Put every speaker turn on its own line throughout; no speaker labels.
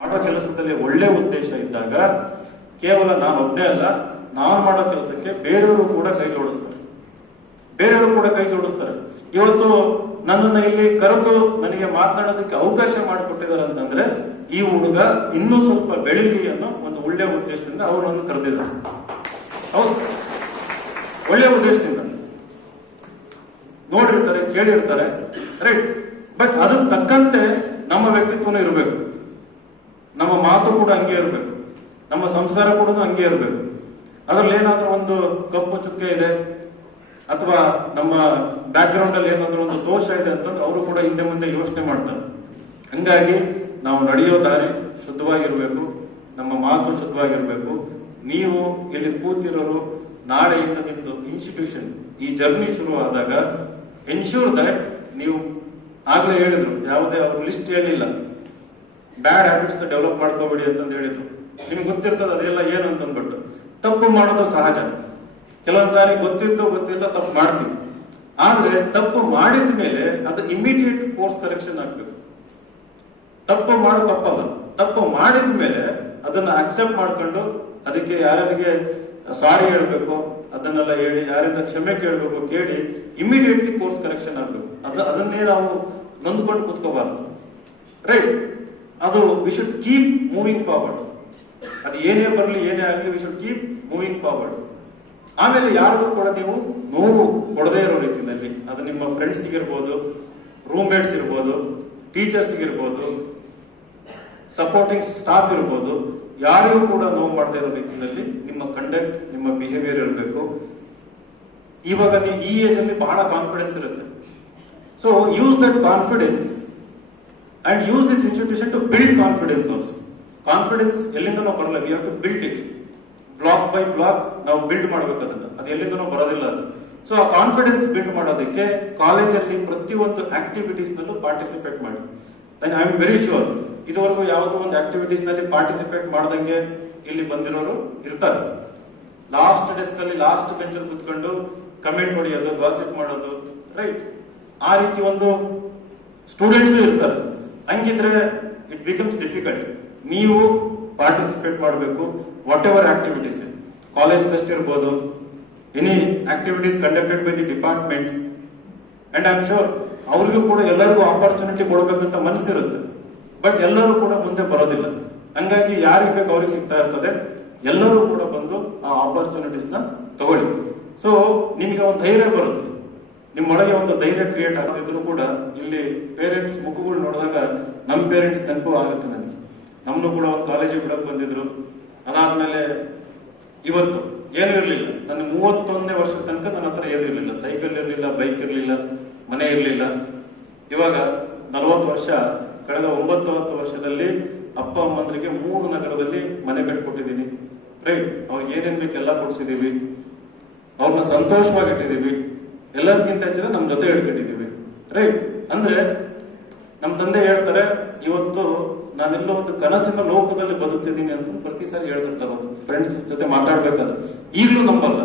ಮಾಡೋ ಕೆಲಸದಲ್ಲಿ ಒಳ್ಳೆ ಉದ್ದೇಶ ಇದ್ದಾಗ ಕೇವಲ ನಾನು ಒಬ್ಬನೇ ಅಲ್ಲ, ನಾನು ಮಾಡೋ ಕೆಲಸಕ್ಕೆ ಬೇರೆಯವರು ಕೂಡ ಕೈ ಜೋಡಿಸ್ತಾರೆ. ಬೇರೆಯವರು ಕೂಡ ಕೈ ಜೋಡಿಸ್ತಾರೆ. ಇವತ್ತು ನನ್ನನ್ನು ಇಲ್ಲಿ ಕರೆದು ನನಗೆ ಮಾತನಾಡೋದಕ್ಕೆ ಅವಕಾಶ ಮಾಡಿಕೊಟ್ಟಿದ್ದಾರೆ ಅಂತಂದ್ರೆ, ಈ ಹುಡುಗ ಇನ್ನೂ ಸ್ವಲ್ಪ ಬೆಳಿಲಿ ಅನ್ನೋ ಒಂದು ಒಳ್ಳೆ ಉದ್ದೇಶದಿಂದ ಅವರನ್ನು ಕರೆದಿದ್ದಾರೆ. ಹೌದು. ಒಳ್ಳೆ ಉದ್ದೇಶದಿಂದ. ನೋಡಿರ್ತಾರೆ, ಕೇಳಿರ್ತಾರೆ. ರೈಟ್ ಬಟ್ ಅದಕ್ಕೆ ತಕ್ಕಂತೆ ನಮ್ಮ ವ್ಯಕ್ತಿತ್ವನೂ ಇರಬೇಕು. ನಮ್ಮ ಮಾತು ಕೂಡ ಹಂಗೆ ಇರಬೇಕು. ನಮ್ಮ ಸಂಸ್ಕಾರ ಕೂಡ ಹಂಗೆ ಇರಬೇಕು. ಅದರಲ್ಲಿ ಏನಾದರೂ ಒಂದು ಕಪ್ಪು ಚುಕ್ಕೆ ಇದೆ, ಅಥವಾ ನಮ್ಮ ಬ್ಯಾಕ್ ಗ್ರೌಂಡ್ ಅಲ್ಲಿ ಏನಾದ್ರೂ ಒಂದು ದೋಷ ಇದೆ ಅಂತಂದ್ರೆ ಅವರು ಕೂಡ ಹಿಂದೆ ಮುಂದೆ ಯೋಚನೆ ಮಾಡ್ತಾರೆ. ಹಂಗಾಗಿ ನಾವು ನಡೆಯೋ ದಾರಿ ಶುದ್ಧವಾಗಿರ್ಬೇಕು, ನಮ್ಮ ಮಾತು ಶುದ್ಧವಾಗಿರ್ಬೇಕು. ನೀವು ಇಲ್ಲಿ ಕೂತಿರೋರು ನಾಳೆಯಿಂದ ನಿಮ್ಮದು ಇನ್ಸ್ಟಿಟ್ಯೂಷನ್ ಈ ಜರ್ನಿ ಶುರು ಆದಾಗ ಎನ್ಶೂರ್ ದಟ್ ನೀವು ಆಗ್ಲೇ ಹೇಳಿದ್ರು, ಯಾವುದೇ ಅವರು ಲಿಸ್ಟ್ ಹೇಳಿಲ್ಲ. ಬ್ಯಾಡ್ ಹ್ಯಾಬಿಟ್ಸ್ ಡೆವಲಪ್ ಮಾಡ್ಕೋಬೇಡಿ ಅಂತಂದು ಹೇಳಿದ್ರು. ನಿಮ್ಗೆ ಗೊತ್ತಿರ್ತದೆ ಅದೆಲ್ಲ ಏನು ಅಂತ ಅಂದ್ಬಿಟ್ಟು ತಪ್ಪು ಮಾಡೋದು ಸಹಜ. ಕೆಲವೊಂದ್ ಸಾರಿ ಗೊತ್ತಿದ್ದು ಗೊತ್ತಿಲ್ಲ ತಪ್ಪು ಮಾಡ್ತೀವಿ. ಆದ್ರೆ ತಪ್ಪು ಮಾಡಿದ ಮೇಲೆ ಅದು ಇಮಿಡಿಯೇಟ್ ಕೋರ್ಸ್ ಕರೆಕ್ಷನ್ ಆಗ್ಬೇಕು. ತಪ್ಪು ಮಾಡೋ ತಪ್ಪಲ್ಲ. ತಪ್ಪು ಮಾಡಿದ ಮೇಲೆ ಅದನ್ನ ಅಕ್ಸೆಪ್ಟ್ ಮಾಡ್ಕೊಂಡು ಅದಕ್ಕೆ ಯಾರ್ಯಾರಿಗೆ ಸಾರಿ ಹೇಳ್ಬೇಕು, ಅದನ್ನೆಲ್ಲ ಹೇಳಿ, ಯಾರಿಂದ ಕ್ಷಮೆ ಕೇಳಬೇಕು ಕೇಳಿ ಇಮಿಡಿಯೇಟ್ಲಿ ಕೋರ್ಸ್ ಕರೆಕ್ಷನ್ ಆಗ್ಬೇಕು. ಅದು ಅದನ್ನೇ ನಾವು ನೊಂದ್ಕೊಂಡು ಕುತ್ಕೋಬಾರ್ದು. ರೈಟ್ ಅದು we should keep moving forward ಅದು ಏನೇ ಬರಲಿ, ಏನೇ ಆಗಲಿ we should keep moving forward ಆಮೇಲೆ ಯಾರಿಗೂ ಕೂಡ ನೀವು? ನೋವು ಕೊಡದೇ ಇರೋ ರೀತಿಯಲ್ಲಿ. ಅದು ನಿಮ್ಮ ಫ್ರೆಂಡ್ಸ್ ಇರ್ಬೋದು ರೂಮ್ಮೇಟ್ಸ್ ಇರ್ಬೋದು ಟೀಚರ್ಸ್ ಇರ್ಬೋದು ಸಪೋರ್ಟಿಂಗ್ ಸ್ಟಾಫ್ ಇರ್ಬೋದು, ಯಾರಿಗೂ ಕೂಡ ನೋವು ಮಾಡದೇ ಇರೋ ರೀತಿಯಲ್ಲಿ ನಿಮ್ಮ ಕಂಡಕ್ಟ್ ನಿಮ್ಮ ಬಿಹೇವಿಯರ್ ಇರಬೇಕು. ಇವಾಗ ನೀವು ಈ ಏಜ್ ಅಲ್ಲಿ ಬಹಳ ಕಾನ್ಫಿಡೆನ್ಸ್ ಇರುತ್ತೆ. So use that confidence and use this institution to build confidence also confidence ಎಲ್ಲಿಂದನೋ ಬರಲ್ಲ. We have to build it block by block ನಾವು ಬಿಲ್ಡ್ ಮಾಡ್ಬೇಕು ಅದನ್ನ. ಅದು ಎಲ್ಲಿಂದನೋ ಬರೋದಿಲ್ಲ ಅದು. ಸೊ ಆ ಕಾನ್ಫಿಡೆನ್ಸ್ ಬಿಲ್ಡ್ ಮಾಡೋದಕ್ಕೆ ಕಾಲೇಜಲ್ಲಿ ಪ್ರತಿಯೊಂದು ಆಕ್ಟಿವಿಟೀಸ್ ನಲ್ಲೂ ಪಾರ್ಟಿಸಿಪೇಟ್ ಮಾಡಿ. ಐ ಆಮ್ ವೆರಿ ಶೂರ್ ಇದುವರೆಗೂ ಯಾವುದೋ ಒಂದು ಆಕ್ಟಿವಿಟೀಸ್ನಲ್ಲಿ ಪಾರ್ಟಿಸಿಪೇಟ್ ಮಾಡ್ದಂಗೆ ಇಲ್ಲಿ ಬಂದಿರೋರು ಇರ್ತಾರೆ. ಲಾಸ್ಟ್ ಡೆಸ್ಕ್ ಅಲ್ಲಿ ಲಾಸ್ಟ್ ಬೆಂಚ್ ಅಲ್ಲಿ ಕುತ್ಕೊಂಡು ಕಮೆಂಟ್ ಹೊಡೆಯೋದು ಗಾಸಿಪ್ ಮಾಡೋದು ರೈಟ್ ಆ ರೀತಿ ಒಂದು ಸ್ಟೂಡೆಂಟ್ಸ್ ಇರ್ತಾರೆ. ಹಂಗಿದ್ರೆ ಇಟ್ ಬಿಕಮ್ಸ್ ಡಿಫಿಕಲ್ಟ್ ನೀವು ಪಾರ್ಟಿಸಿಪೇಟ್ ಮಾಡಬೇಕು whatever activities college fest ಇರ್ಬೋದು any activities conducted by the department and I am sure ಅವ್ರಿಗೂ ಕೂಡ ಎಲ್ಲರಿಗೂ ಆಪರ್ಚುನಿಟಿ ಕೊಡಬೇಕಂತ ಮನಸ್ಸಿರುತ್ತೆ. ಬಟ್ ಎಲ್ಲರೂ ಕೂಡ ಮುಂದೆ ಬರೋದಿಲ್ಲ. ಹಂಗಾಗಿ ಯಾರಿಗೆ ಬೇಕು ಅವ್ರಿಗೆ ಸಿಗ್ತಾ ಇರ್ತದೆ. ಎಲ್ಲರೂ ಕೂಡ ಬಂದು ಆ ಆಪರ್ಚುನಿಟೀಸ್ನ ತಗೊಳ್ಳಿ. ಸೊ ನಿಮಗೆ ಒಂದು ಧೈರ್ಯ ಬರುತ್ತೆ. ನಿಮ್ಮೊಳಗೆ ಒಂದು ಧೈರ್ಯ ಕ್ರಿಯೇಟ್ ಆಗದಿದ್ರು ಕೂಡ ಇಲ್ಲಿ ಪೇರೆಂಟ್ಸ್ ಮುಖಗಳು ನೋಡಿದಾಗ ನಮ್ಮ ಪೇರೆಂಟ್ಸ್ ನೆನಪು ಆಗುತ್ತೆ ನನಗೆ. ನಮ್ಮನ್ನು ಕೂಡ ಒಂದು ಕಾಲೇಜಿಗೆ ಬಿಡೋಕೆ ಬಂದಿದ್ರು. ಅದಾದ್ಮೇಲೆ ಇವತ್ತು ಏನೂ ಇರಲಿಲ್ಲ. ನನ್ನ ಮೂವತ್ತೊಂದನೇ ವರ್ಷದ ತನಕ ನನ್ನ ಹತ್ರ ಏನೂ ಇರಲಿಲ್ಲ. ಸೈಕಲ್ ಇರಲಿಲ್ಲ ಬೈಕ್ ಇರಲಿಲ್ಲ, ಮನೆ ಇರಲಿಲ್ಲ. ಇವಾಗ ನಲವತ್ತು ವರ್ಷ, ಕಳೆದ ಒಂಬತ್ತು ಹತ್ತು ವರ್ಷದಲ್ಲಿ ಅಪ್ಪ, ಅಮ್ಮಂದ್ರಿಗೆ ಮೂರು ನಗರದಲ್ಲಿ ಮನೆ ಕಟ್ಕೊಟ್ಟಿದ್ದೀನಿ. ರೈಟ್, ಅವ್ರಿಗೆ ಏನೇನು ಬೇಕೆಲ್ಲ ಕೊಡಿಸಿದ್ದೀವಿ ಅವ್ರನ್ನ ಸಂತೋಷವಾಗಿ ಇಟ್ಟಿದೀವಿ. ಎಲ್ಲದಕ್ಕಿಂತ ಹೆಚ್ಚಿದ್ರೆ ನಮ್ಮ ಜೊತೆ ಹಿಡ್ಕೊಂಡಿದ್ದೀವಿ ರೈಟ್ ಅಂದ್ರೆ ನಮ್ಮ ತಂದೆ ಹೇಳ್ತಾರೆ, ಇವತ್ತು ನಾನೆಲ್ಲೋ ಒಂದು ಕನಸಿನ ಲೋಕದಲ್ಲಿ ಬದುಕ್ತಿದ್ದೀನಿ ಅಂತ ಪ್ರತಿ ಸಾರಿ ಹೇಳ್ತಿರ್ತಾರೆ ಫ್ರೆಂಡ್ಸ್ ಜೊತೆ ಮಾತಾಡ್ಬೇಕಾದ್ರೆ. ಈಗಲೂ ನಂಬಲ್ಲ.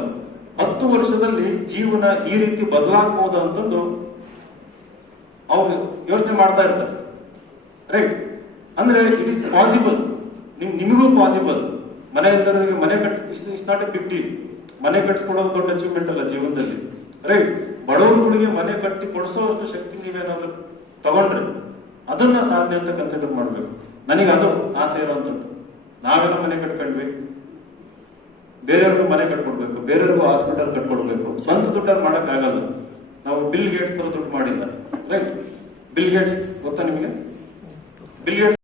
ಹತ್ತು ವರ್ಷದಲ್ಲಿ ಜೀವನ ಈ ರೀತಿ ಬದಲಾಗಬಹುದು ಅಂತಂದು ಅವ್ರು ಯೋಚನೆ ಮಾಡ್ತಾ ಇರ್ತಾರೆ. ರೈಟ್ ಅಂದ್ರೆ ಇಟ್ ಇಸ್ ಪಾಸಿಬಲ್ ನಿಮ್, ನಿಮಗೂ ಪಾಸಿಬಲ್ ಮನೆ ಇದ್ದವರಿಗೆ ಮನೆ cut it's not a big deal ಮನೆ ಕಟ್ಸ್ಕೊಡೋದು ದೊಡ್ಡ ಅಚೀವ್ಮೆಂಟ್ ಅಲ್ಲ ಜೀವನದಲ್ಲಿ. ರೈಟ್ ಬಡವರುಗಳಿಗೆ ಮನೆ ಕಟ್ಟಿ ಕೊಡಿಸೋಷ್ಟು ಶಕ್ತಿ ನೀವೇನಾದ್ರು ತಗೊಂಡ್ರೆ ಅದನ್ನ ಸಾಧನೆ ಅಂತ ಕನ್ಸಿಡರ್ ಮಾಡ್ಬೇಕು. ನನಗೆ ಅದು ಆಸೆ ಇರುವಂತದ್ದು. ನಾವೇನೋ ಮನೆ ಕಟ್ಕೊಂಡ್ವಿ. ಬೇರೆಯವ್ರಿಗೂ ಮನೆ ಕಟ್ಕೊಡ್ಬೇಕು, ಬೇರೆಯವ್ರಿಗೂ ಹಾಸ್ಪಿಟಲ್ ಕಟ್ಕೊಡ್ಬೇಕು. ಸ್ವಂತ ದುಡ್ಡಲ್ಲಿ ಮಾಡಕ್ ಆಗಲ್ಲ ನಾವು ಬಿಲ್ ಗೇಟ್ಸ್ ತರ ದುಡ್ಡು ಮಾಡಿಲ್ಲ. ರೈಟ್ ಬಿಲ್ ಗೇಟ್ಸ್ ಗೊತ್ತಾ ನಿಮಗೆ? Bill Gates